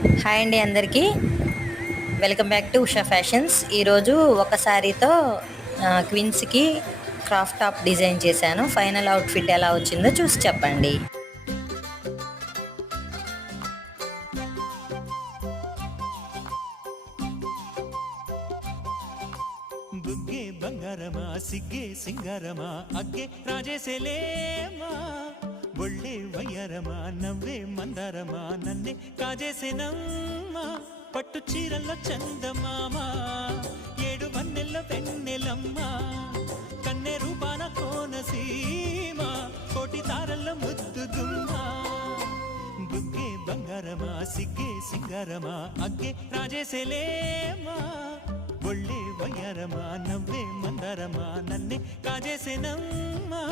Hi అండి అందరికీ. Welcome back to Usha fashions. ఈరోజు ఒక శారీతో క్విన్స్కి క్రాఫ్ట్ టాప్ డిజైన్ చేశాను. ఫైనల్ అవుట్ఫిట్ ఎలా వచ్చిందో చూసి చెప్పండి. బుగ్గే బంగారమా సిగ్గే సింగారమా అగ్గే రాజేసేలేమా ఒళ్ళే వయ్యారమా నవ్వే మందారమా నన్నే కాజేసేనమ్మా పట్టు చీరల్లో చందమామా ఏడు వన్నెల్లో వెన్నెలమ్మా కన్నె రూపాన కోనసీమ కోటి తారల్లో ముద్దుగుమ్మా బుగ్గే బంగారమా సిగ్గే సింగారమా అగ్గే రాజేసేలేమా ఒళ్ళే వయ్యారమా నవ్వే మందారమా నన్నే కాజేసేనమ్మా